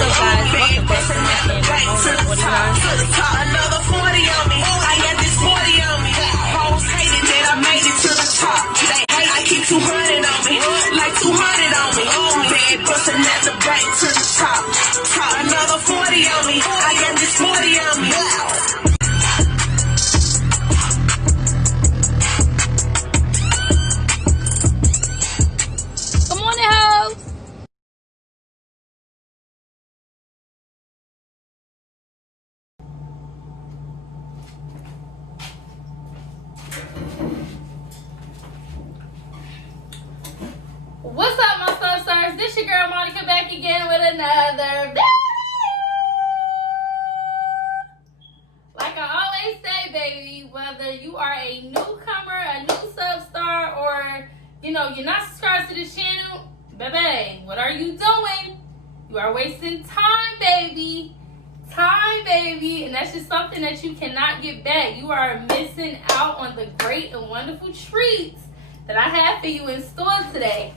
up, guys? Welcome back to my channel. 49. Another 40 on me. I got this 40 on me. Hoes hated that I made it to the top. They hate I keep 200 on me. Like 200 on me. Bad bustin' at the back to the top. Another 40 on me. I got this 40 on me. Come on, hoes. What's up, my star stars? This your girl Monica back again with another video. Like I always say, baby, whether you are a newcomer, a new sub-star, or you're not subscribed to this channel, baby, what are you doing? You are wasting time, baby. Time, baby. And that's just something that you cannot get back. You are missing out on the great and wonderful treats that I have for you in store today.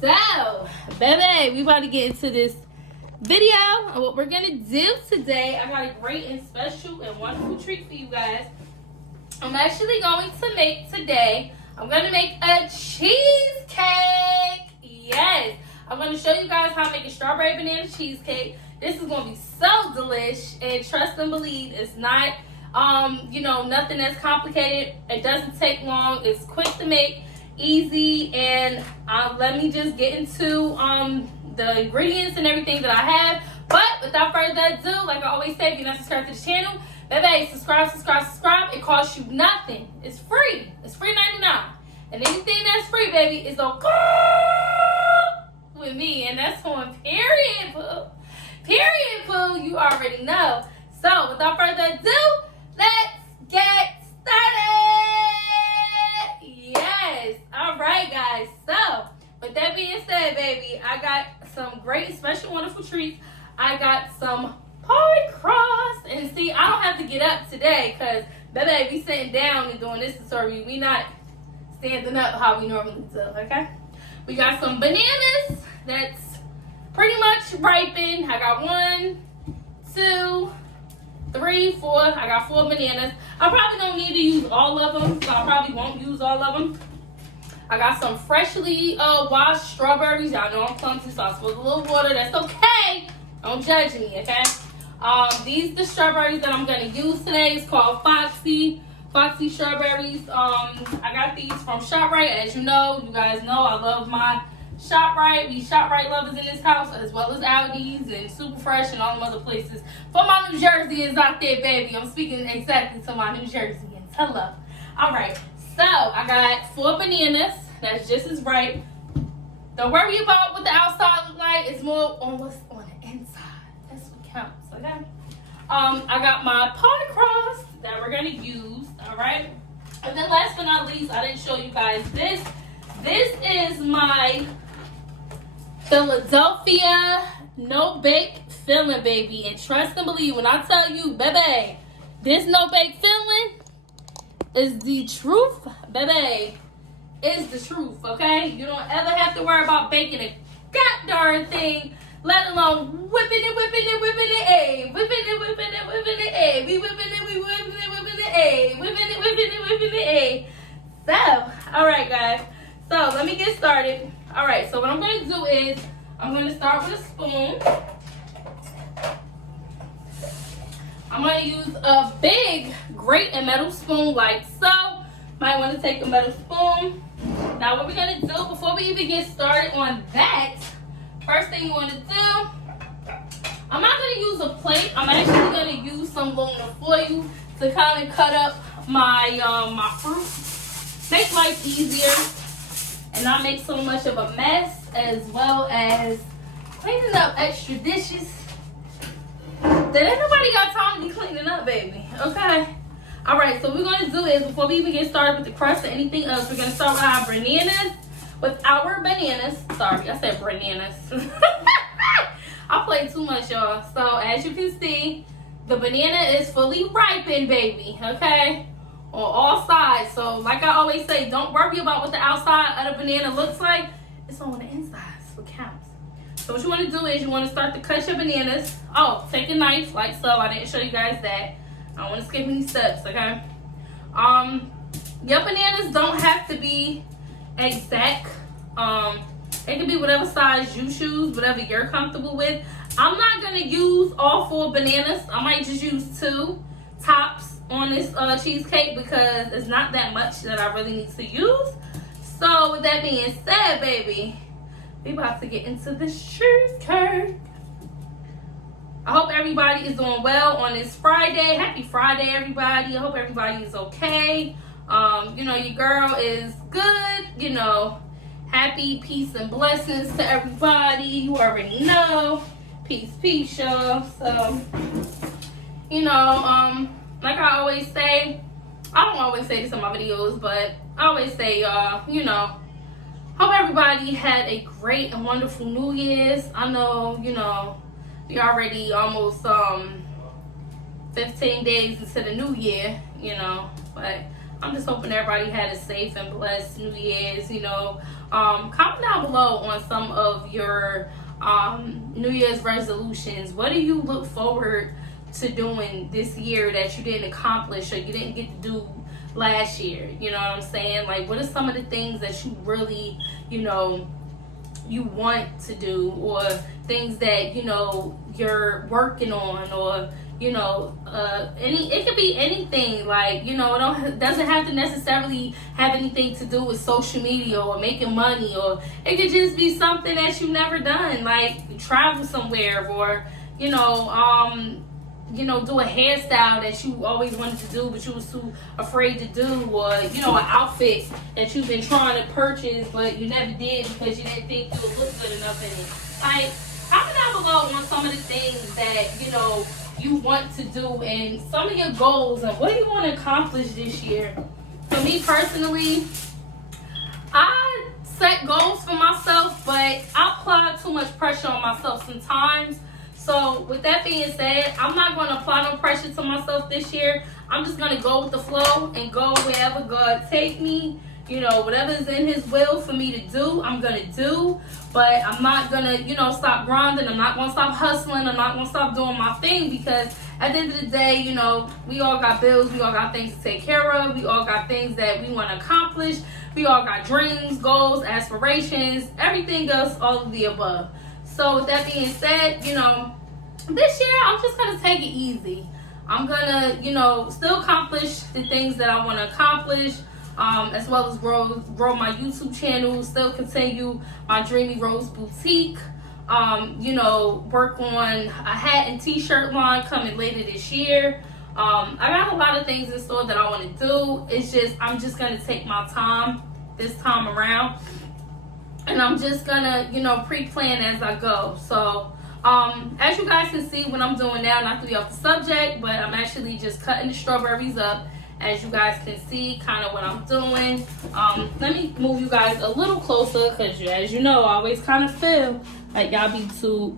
So, baby, we about to get into this video. And what we're going to do today, I got a great and special and wonderful treat for you guys. I'm actually going to make today, I'm going to make a cheesecake. Yes. I'm going to show you guys how to make a strawberry banana cheesecake. This is going to be so delish, and trust and believe, it's not, nothing that's complicated. It doesn't take long. It's quick to make, easy, and let me just get into the ingredients and everything that I have. But without further ado, like I always say, if you're not subscribed to the channel, baby, subscribe. It costs you nothing. It's free. It's free 99. And anything that's free, baby, is okay with me, and that's on period, boo. Period, boo. You already know. So, without further ado, let's get started. Yes. All right, guys. So, with that being said, baby, I got some great, special, wonderful treats. I got some pie crust. And see, I don't have to get up today because, baby, we sitting down and doing this tutorial. We not standing up how we normally do, okay? We got some bananas that's pretty much ripened. I got 1, 2, 3, 4. I got 4 bananas. I probably don't need to use all of them, so I probably won't use all of them. I got some freshly washed strawberries. Y'all know I'm clumsy, so I spilled a little water. That's okay. Don't judge me, okay? These the strawberries that I'm gonna use today. It's called Foxy strawberries. I got these from ShopRite. As you guys know, I love my ShopRite. We ShopRite lovers in this house, as well as Aldi's and Super Fresh and all them other places. For my New Jerseyans out there, baby, I'm speaking exactly to my New Jerseyans. Hello. All right. So I got 4 bananas. That's just as right. Don't worry about what the outside look like. It's more on what's on the inside. That's what counts. Okay. I got my pie crust that we're gonna use. All right. And then last but not least, I didn't show you guys this. This is my Philadelphia no bake filling, baby. And trust and believe when I tell you, baby, this no bake filling is the truth, baby. It's the truth, okay? You don't ever have to worry about baking a goddamn thing, let alone whipping it, ayy. Whipping it, ayy. We whipping it, ayy. Whipping it, ayy. So, all right, guys. So, let me get started. All right, so what I'm going to do is I'm going to start with a spoon. I'm going to use a big, great and metal spoon like so. Might want to take a metal spoon. Now, what we're going to do before we even get started on that, first thing you want to do, I'm not going to use a plate. I'm actually going to use some aluminum foil to kind of cut up my my fruit. Make life easier and not make so much of a mess, as well as cleaning up extra dishes that ain't nobody got time to be cleaning up, baby. Okay? All right, so what we're going to do is, before we even get started with the crust or anything else, we're going to start with our bananas. Sorry, I said bananas. I play too much, y'all. So, as you can see, the banana is fully ripened, baby. Okay? On all sides. So, like I always say, don't worry about what the outside of the banana looks like. It's on the inside. That's what counts. So what you want to do is you want to start to cut your bananas. Oh, take a knife like so. I didn't show you guys that. I don't want to skip any steps, okay? Your bananas don't have to be exact. It can be whatever size you choose, whatever you're comfortable with. I'm not going to use all 4 bananas. I might just use 2 tops on this cheesecake because it's not that much that I really need to use. So with that being said, baby, we about to get into this cheesecake. I hope everybody is doing well on this Friday. Happy Friday, everybody. I hope everybody is okay. Your girl is good. Happy, peace, and blessings to everybody. You already know. Peace, peace, y'all. So, like I always say, I don't always say this in my videos, but I always say, hope everybody had a great and wonderful New Year's. I know, we already almost 15 days into the new year, but I'm just hoping everybody had a safe and blessed New Year's. Comment down below on some of your New Year's resolutions. What do you look forward to doing this year that you didn't accomplish or you didn't get to do last year? You know what I'm saying? Like, what are some of the things that you really, you want to do, or things that you're working on, or it could be anything. Like, it doesn't have to necessarily have anything to do with social media or making money, or it could just be something that you've never done, like travel somewhere, or do a hairstyle that you always wanted to do but you was too afraid to do, or an outfit that you've been trying to purchase but you never did because you didn't think you would look good enough in it. Like, comment down below on some of the things that you want to do and some of your goals and what do you want to accomplish this year. For me personally, I set goals for myself, but I apply too much pressure on myself sometimes. So with that being said, I'm not going to apply no pressure to myself this year. I'm just going to go with the flow and go wherever God take me. Whatever is in his will for me to do, I'm going to do. But I'm not going to, stop grinding. I'm not going to stop hustling. I'm not going to stop doing my thing, because at the end of the day, we all got bills. We all got things to take care of. We all got things that we want to accomplish. We all got dreams, goals, aspirations, everything else, all of the above. So with that being said, this year I'm just going to take it easy. I'm going to, still accomplish the things that I want to accomplish, as well as grow my YouTube channel, still continue my Dreamy Rose Boutique, work on a hat and t-shirt line coming later this year. I got a lot of things in store that I want to do. It's just, I'm just going to take my time this time around. And I'm just gonna, pre-plan as I go. So, as you guys can see what I'm doing now, not to be off the subject, but I'm actually just cutting the strawberries up. As you guys can see, kind of what I'm doing. Let me move you guys a little closer, because as you know, I always kind of feel like y'all be too,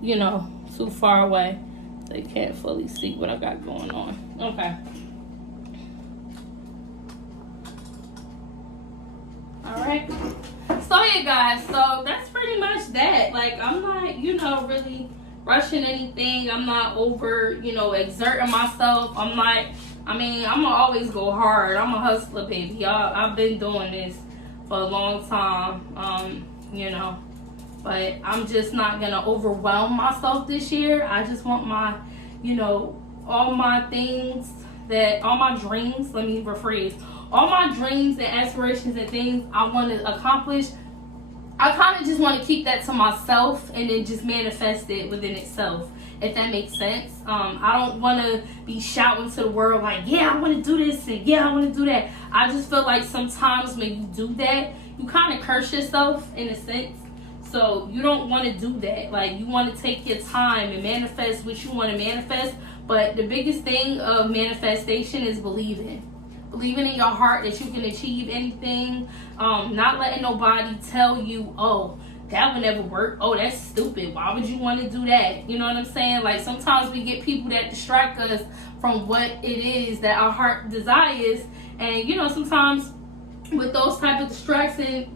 too far away. They can't fully see what I got going on. Okay. All right. So yeah, guys, so that's pretty much that. Like, I'm not, really rushing anything. I'm not over, exerting myself. I'm gonna always go hard. I'm a hustler, baby. I've been doing this for a long time, but I'm just not gonna overwhelm myself this year. I just want my, all my things all my dreams, let me rephrase, all my dreams and aspirations and things I want to accomplish, I kind of just want to keep that to myself and then just manifest it within itself, if that makes sense. I don't want to be shouting to the world like, yeah, I want to do this and yeah, I want to do that. I just feel like sometimes when you do that, you kind of curse yourself in a sense. So you don't want to do that. Like, you want to take your time and manifest what you want to manifest. But the biggest thing of manifestation is believing. Believing in your heart that you can achieve anything. Not letting nobody tell you, oh, that would never work. Oh, that's stupid. Why would you want to do that? You know what I'm saying? Like, sometimes we get people that distract us from what it is that our heart desires. And, sometimes with those type of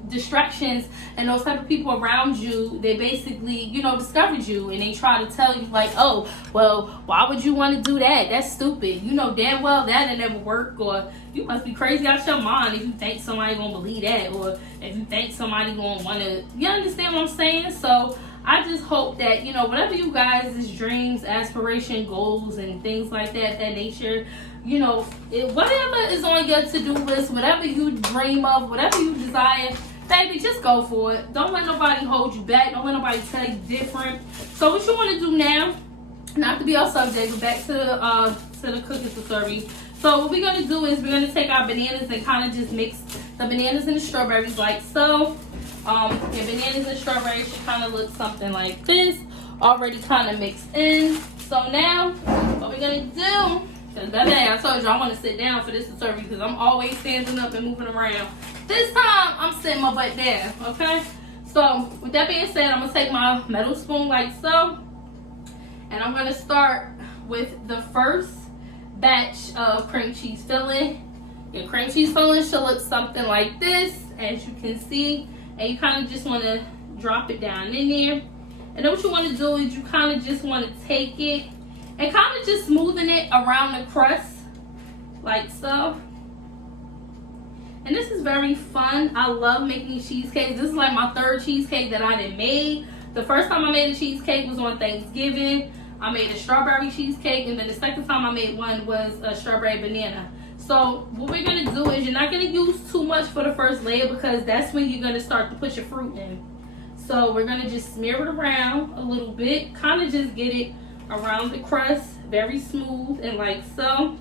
distractions and those type of people around you, they basically, you know, discovered you, and they try to tell you like, oh, well, why would you want to do that? That's stupid. You know damn well that'll never work, or you must be crazy out your mind if you think somebody gonna believe that, or if you think somebody gonna want to, you understand what I'm saying? So I just hope that, you know, whatever you guys' dreams, aspiration, goals, and things like that nature, you know, whatever is on your to-do list, whatever you dream of, whatever you desire, baby, just go for it. Don't let nobody hold you back. Don't let nobody tell you different. So what you want to do now, not to be off subject, but back to the cookies to serve you. So what we're going to do is we're going to take our bananas and kind of just mix the bananas and the strawberries like so. Your bananas and strawberries should kind of look something like this, already kind of mixed in. So now what we're going to do, because that day I told you I want to sit down for this to serve you, because I'm always standing up and moving around. This time I'm sitting my butt down, okay? So with that being said, I'm going to take my metal spoon like so, and I'm going to start with the first batch of cream cheese filling. Your cream cheese filling should look something like this, as you can see, and you kind of just want to drop it down in there. And then what you want to do is you kind of just want to take it and kind of just smoothing it around the crust like so. And this is very fun. I love making cheesecakes. This is like my third cheesecake that I done made. The first time I made a cheesecake was on Thanksgiving. I made a strawberry cheesecake, and then the second time I made one was a strawberry banana. So what we're going to do is you're not going to use too much for the first layer, because that's when you're going to start to put your fruit in. So we're going to just smear it around a little bit, kind of just get it around the crust, very smooth and like so.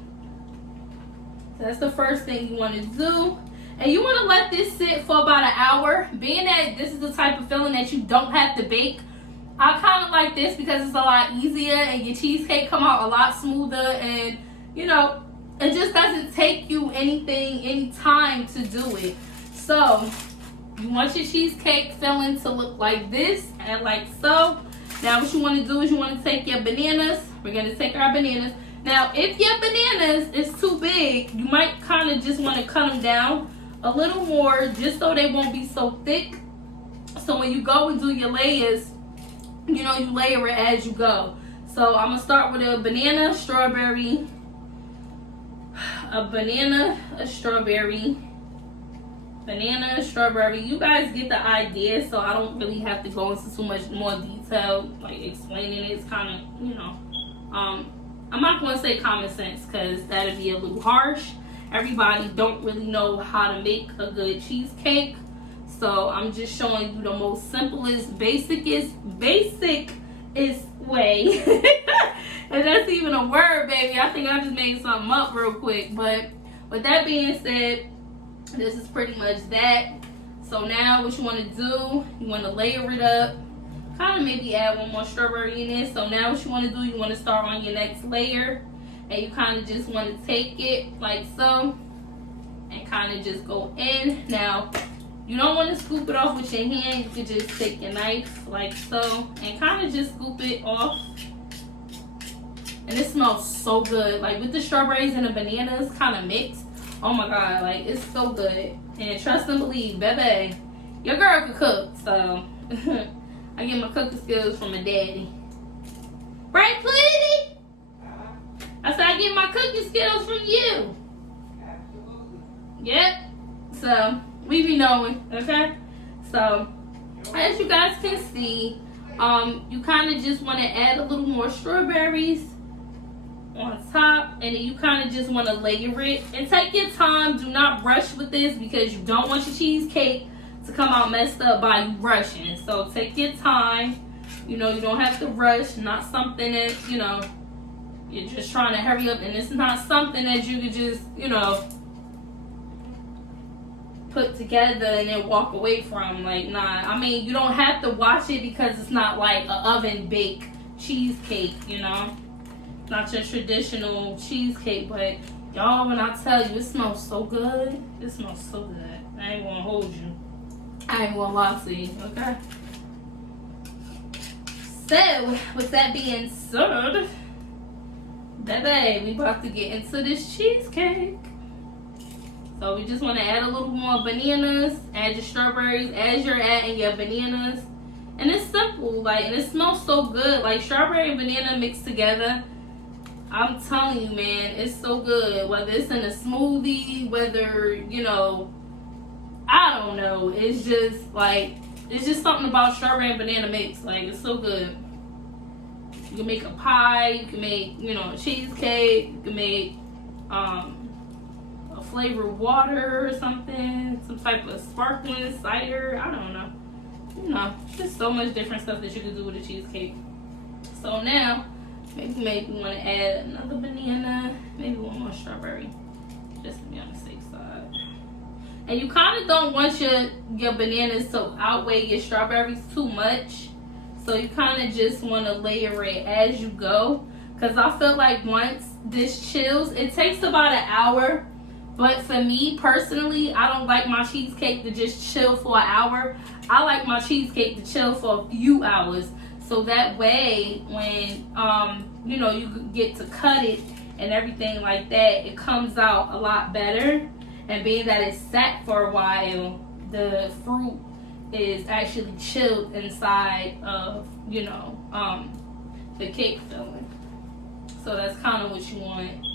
So that's the first thing you want to do. And you want to let this sit for about an hour. Being that this is the type of filling that you don't have to bake, I kind of like this because it's a lot easier and your cheesecake come out a lot smoother, and you know, it just doesn't take you any time to do it. So you want your cheesecake filling to look like this and like so. Now what you want to do is you want to take your bananas. We're going to take our bananas. Now if your bananas is too big, you might kind of just want to cut them down a little more, just so they won't be so thick. So when you go and do your layers, you know, you layer it as you go. So I'm going to start with a banana, strawberry, a banana, a strawberry, banana, strawberry. You guys get the idea, so I don't really have to go into too much more detail, like explaining it. It's kind of, you know, I'm not going to say common sense, because that'd be a little harsh. Everybody don't really know how to make a good cheesecake, so I'm just showing you the most simplest, basicest way. And that's even a word, baby. I think I just made something up real quick. But with that being said, this is pretty much that. So now what you want to do, you want to layer it up, kind of maybe add one more strawberry in it. So now what you want to do, you want to start on your next layer, and you kind of just want to take it like so and kind of just go in. Now you don't want to scoop it off with your hand. You could just take your knife like so and kind of just scoop it off. And it smells so good, like with the strawberries and the bananas kind of mixed. Oh my god, like it's so good. And trust and believe, baby, your girl can cook. So I get my cooking skills from my daddy. Right, Pleedy? I said I get my cooking skills from you. Yep. So we be knowing, okay? So as you guys can see, you kind of just want to add a little more strawberries on top, and then you kind of just want to layer it and take your time. Do not rush with this, because you don't want your cheesecake to come out messed up by you rushing. So take your time. You know, you don't have to rush. Not something that, you know, you're just trying to hurry up, and it's not something that you could just, you know, put together and then walk away from. Like, nah. I mean, you don't have to watch it, because it's not like an oven baked cheesecake, you know. Not your traditional cheesecake, but y'all, when I tell you, it smells so good. It smells so good. I ain't gonna hold you. I ain't gonna lie to you, okay? So, with that being said, baby, we about to get into this cheesecake. So we just want to add a little more bananas, add your strawberries as you're adding your bananas. And it's simple, like, and it smells so good. Like, strawberry and banana mixed together, I'm telling you, man, it's so good. Whether it's in a smoothie, whether, you know, I don't know. It's just, like, it's just something about strawberry and banana mix. Like, it's so good. You can make a pie, you can make, you know, a cheesecake, you can make, a flavored water or something, some type of sparkling cider, I don't know. You know, just so much different stuff that you can do with a cheesecake. So now, maybe we want to add another banana, maybe one more strawberry, just to be on the safe side. And you kind of don't want your bananas to outweigh your strawberries too much. So you kind of just want to layer it as you go. Because I feel like once this chills, it takes about an hour. But for me personally, I don't like my cheesecake to just chill for an hour. I like my cheesecake to chill for a few hours. So that way, when you know, you get to cut it and everything like that, it comes out a lot better. And being that it's sat for a while, the fruit is actually chilled inside of, you know, the cake filling. So that's kind of what you want.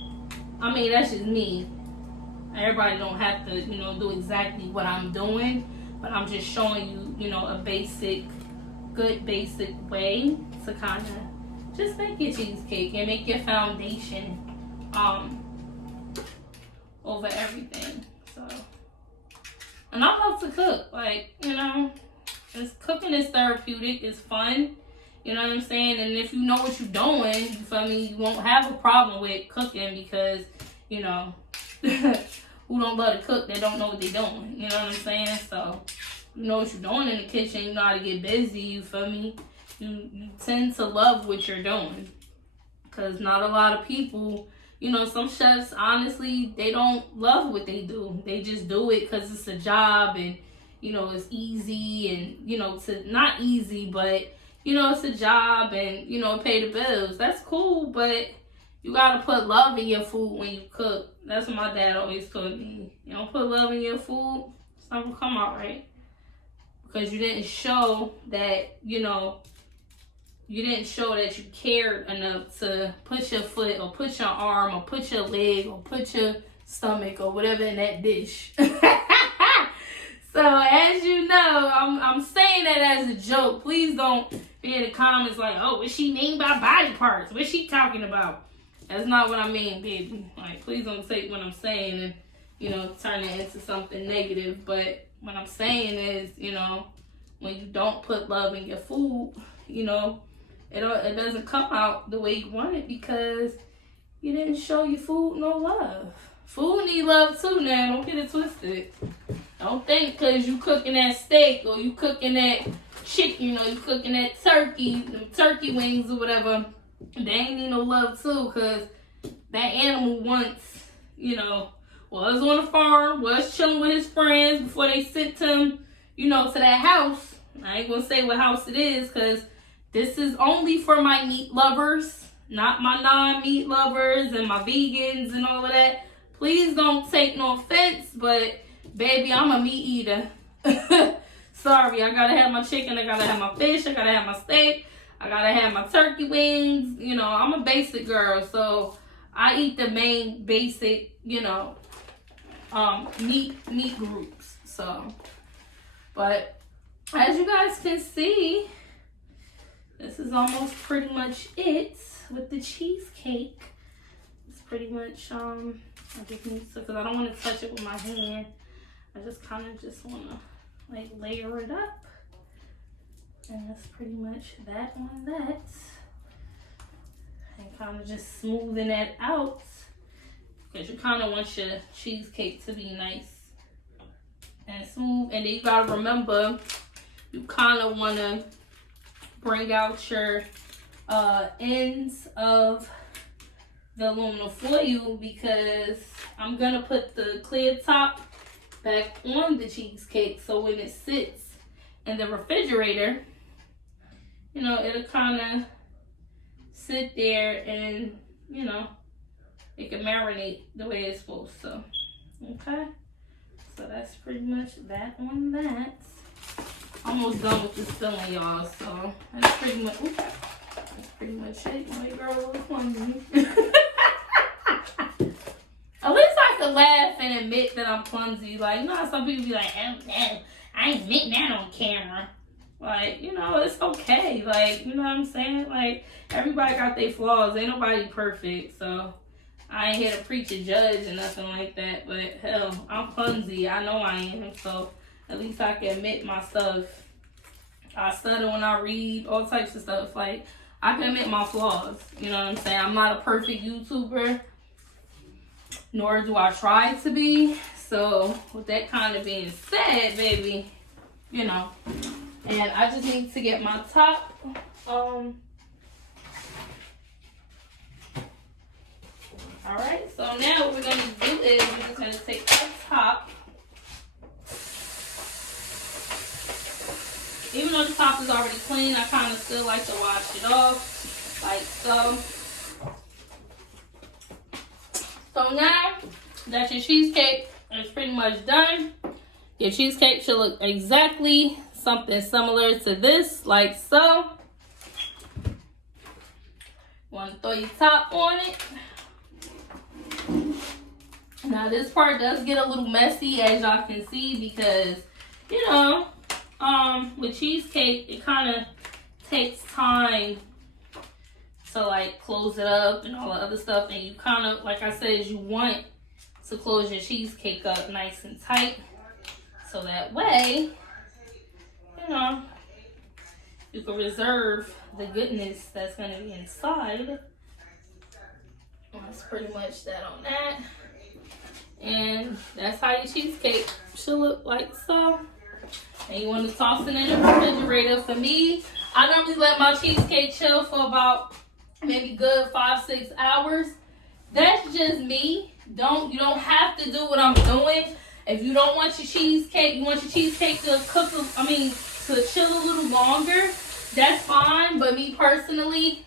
I mean, that's just me. Everybody don't have to, you know, do exactly what I'm doing, but I'm just showing you, you know, a good basic way to kind of just make your cheesecake and make your foundation over everything. So, and I love to cook. Like, you know, cooking is therapeutic. It's fun. You know what I'm saying? And if you know what you're doing, you feel me, you won't have a problem with cooking because, you know, who don't love to cook, they don't know what they're doing. You know what I'm saying? So, you know what you're doing in the kitchen, you know how to get busy, you feel me? You tend to love what you're doing. Because not a lot of people, you know, some chefs, honestly, they don't love what they do. They just do it because it's a job and, you know, it's easy and, you know, not easy, but, you know, it's a job and, you know, pay the bills. That's cool, but you got to put love in your food when you cook. That's what my dad always told me. You don't put love in your food, it's not going to come out right. Because you didn't show that, you know, you didn't show that you cared enough to put your foot or put your arm or put your leg or put your stomach or whatever in that dish. So as you know, I'm saying that as a joke. Please don't be in the comments like, oh, what she mean by body parts? What's she talking about? That's not what I mean, baby. Like, please don't take what I'm saying and, you know, turn it into something negative. But what I'm saying is, you know, when you don't put love in your food, you know, it doesn't come out the way you want it because you didn't show your food no love. Food need love too now. Don't get it twisted. Don't think because you cooking that steak or you cooking that chicken or you cooking that turkey wings or whatever, they ain't need no love too because that animal wants, you know, was on the farm, was chilling with his friends before they sent him, you know, to that house. I ain't gonna say what house it is because this is only for my meat lovers, not my non-meat lovers and my vegans and all of that. Please don't take no offense, but baby, I'm a meat eater. Sorry, I gotta have my chicken, I gotta have my fish, I gotta have my steak, I gotta have my turkey wings. You know, I'm a basic girl, so I eat the main basic, you know, meat groups. So, but as you guys can see, this is almost pretty much it with the cheesecake. It's pretty much, I just need to, because I don't want to touch it with my hand. I just kind of just want to, like, layer it up. And that's pretty much that on that. And kind of just smoothing that out. Because you kind of want your cheesecake to be nice and smooth. And then you got to remember, you kind of want to bring out your ends of the aluminum foil because I'm going to put the clear top back on the cheesecake so when it sits in the refrigerator, you know, it'll kind of sit there and, you know, it can marinate the way it's supposed to. Okay? So that's pretty much that on that. Almost done with this filling, y'all. So that's pretty much it. My girl was clumsy. At least I could laugh and admit that I'm clumsy. Like, you know how some people be like, oh no, I ain't admit that on camera. Like, you know, it's okay. Like, you know what I'm saying? Like, everybody got their flaws. Ain't nobody perfect. So I ain't here to preach or judge or nothing like that. But hell, I'm clumsy. I know I am. So at least I can admit my stuff. I stutter when I read, all types of stuff. Like, I can admit my flaws. You know what I'm saying? I'm not a perfect YouTuber, nor do I try to be. So, with that kind of being said, baby, you know, and I just need to get my top, alright, so now what we're going to do is we're just going to take our top. Even though the top is already clean, I kind of still like to wash it off, like so. So now that your cheesecake is pretty much done, your cheesecake should look exactly something similar to this, like so. Want to throw your top on it. Now this part does get a little messy, as y'all can see, because, you know, with cheesecake, it kind of takes time to like close it up and all the other stuff, and you kind of, like I said, you want to close your cheesecake up nice and tight, so that way, you know, you can reserve the goodness that's going to be inside. That's pretty much that on that. And that's how your cheesecake should look, like so. And you want to toss it in the refrigerator. For me, I normally let my cheesecake chill for about maybe good 5-6 hours. That's just me. You don't have to do what I'm doing. If you don't want your cheesecake, you want your cheesecake to cook, to chill a little longer, that's fine. But me personally,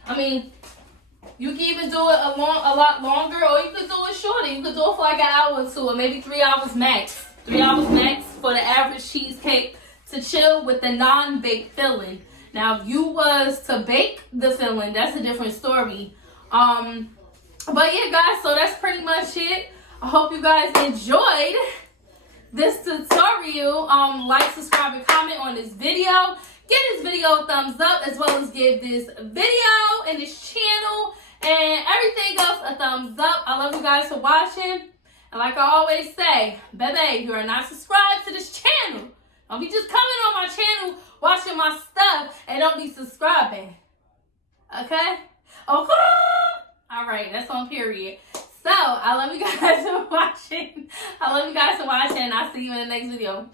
you can even do it a lot longer, or you could do it shorter. You could do it for like an hour or two, or maybe 3 hours max. 3 hours max for the average cheesecake to chill with the non-baked filling. Now, if you was to bake the filling, that's a different story. But yeah, guys, so that's pretty much it. I hope you guys enjoyed this tutorial. Like, subscribe, and comment on this video. Give this video a thumbs up, as well as give this video and this channel and everything else a thumbs up. I love you guys for watching. And like I always say, baby, if you are not subscribed to this channel, don't be just coming on my channel, watching my stuff, and don't be subscribing. Okay? Okay? Alright, that's on period. So, I love you guys for watching. And I'll see you in the next video.